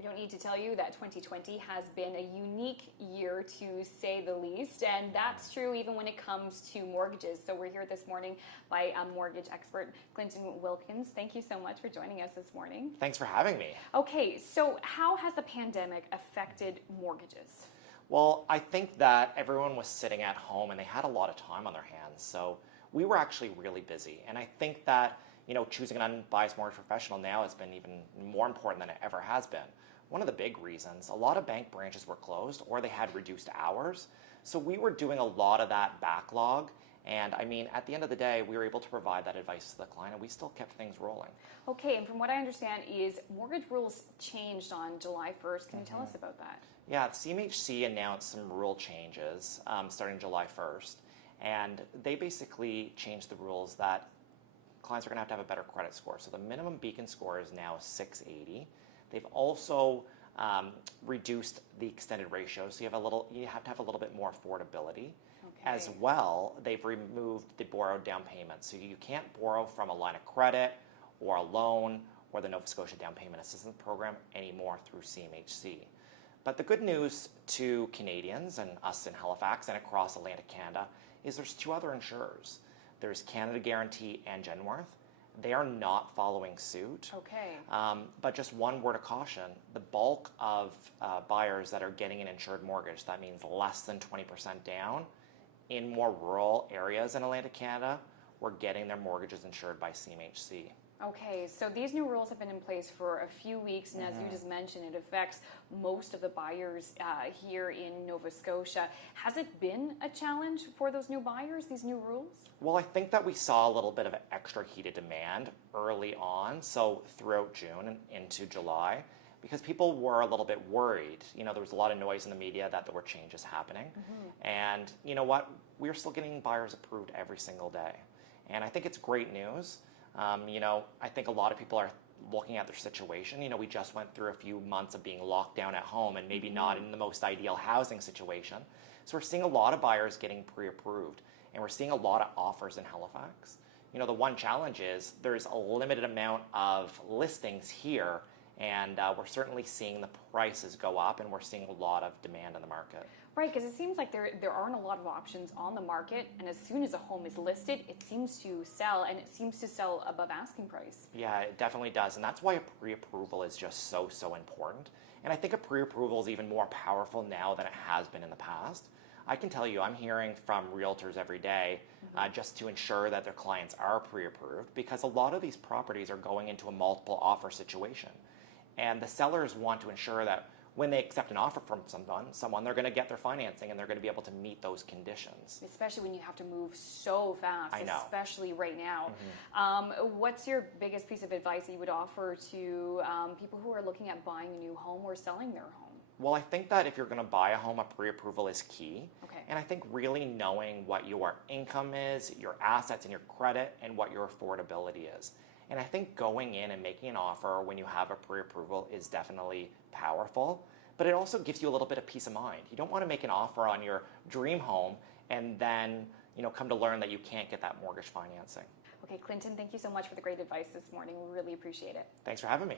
We don't need to tell you that 2020 has been a unique year to say the least, and that's true even when it comes to mortgages. So we're here this morning by a mortgage expert, Clinton Wilkins. Thank you so much for joining us this morning. Thanks for having me. Okay, so how has the pandemic affected mortgages? Well, I think that everyone was sitting at home and they had a lot of time on their hands. So we were actually really busy. And I think that, choosing an unbiased mortgage professional now has been even more important than it ever has been. One of the big reasons, a lot of bank branches were closed or they had reduced hours. So we were doing a lot of that backlog. And I mean, at the end of the day, we were able to provide that advice to the client and we still kept things rolling. Okay, and from what I understand is mortgage rules changed on July 1st. Can you tell us about that? Yeah, CMHC announced some rule changes starting July 1st. And they basically changed the rules that clients are going to have a better credit score. So the minimum Beacon score is now 680. They've also reduced the extended ratio, so you have to have a little bit more affordability. Okay. As well, they've removed the borrowed down payment, so you can't borrow from a line of credit or a loan or the Nova Scotia Down Payment Assistance Program anymore through CMHC. But the good news to Canadians and us in Halifax and across Atlantic Canada is there's two other insurers. There's Canada Guarantee and Genworth. They are not following suit. Okay. But just one word of caution, the bulk of buyers that are getting an insured mortgage, that means less than 20% down, in more rural areas in Atlantic Canada, were getting their mortgages insured by CMHC. Okay, so these new rules have been in place for a few weeks, and as you just mentioned, it affects most of the buyers here in Nova Scotia. Has it been a challenge for those new buyers, these new rules? Well, I think that we saw a little bit of extra heated demand early on, so throughout June and into July, because people were a little bit worried. There was a lot of noise in the media that there were changes happening. And you know what? We're still getting buyers approved every single day. And I think it's great news. I think a lot of people are looking at their situation. We just went through a few months of being locked down at home and maybe not in the most ideal housing situation. So we're seeing a lot of buyers getting pre-approved, and we're seeing a lot of offers in Halifax. The one challenge is there's a limited amount of listings here, and we're certainly seeing the prices go up, and we're seeing a lot of demand in the market. Right, because it seems like there aren't a lot of options on the market, and as soon as a home is listed, it seems to sell, and it seems to sell above asking price. Yeah, it definitely does, and that's why a pre-approval is just so important. And I think a pre-approval is even more powerful now than it has been in the past. I can tell you, I'm hearing from realtors every day just to ensure that their clients are pre-approved, because a lot of these properties are going into a multiple offer situation. And the sellers want to ensure that when they accept an offer from someone, they're going to get their financing and they're going to be able to meet those conditions. Especially when you have to move so fast, I know. Especially right now. What's your biggest piece of advice that you would offer to people who are looking at buying a new home or selling their home? Well, I think that if you're going to buy a home, a pre-approval is key. Okay. And I think really knowing what your income is, your assets and your credit, and what your affordability is. And I think going in and making an offer when you have a pre-approval is definitely powerful, but it also gives you a little bit of peace of mind. You don't want to make an offer on your dream home and then come to learn that you can't get that mortgage financing. Okay, Clinton, thank you so much for the great advice this morning. We really appreciate it. Thanks for having me.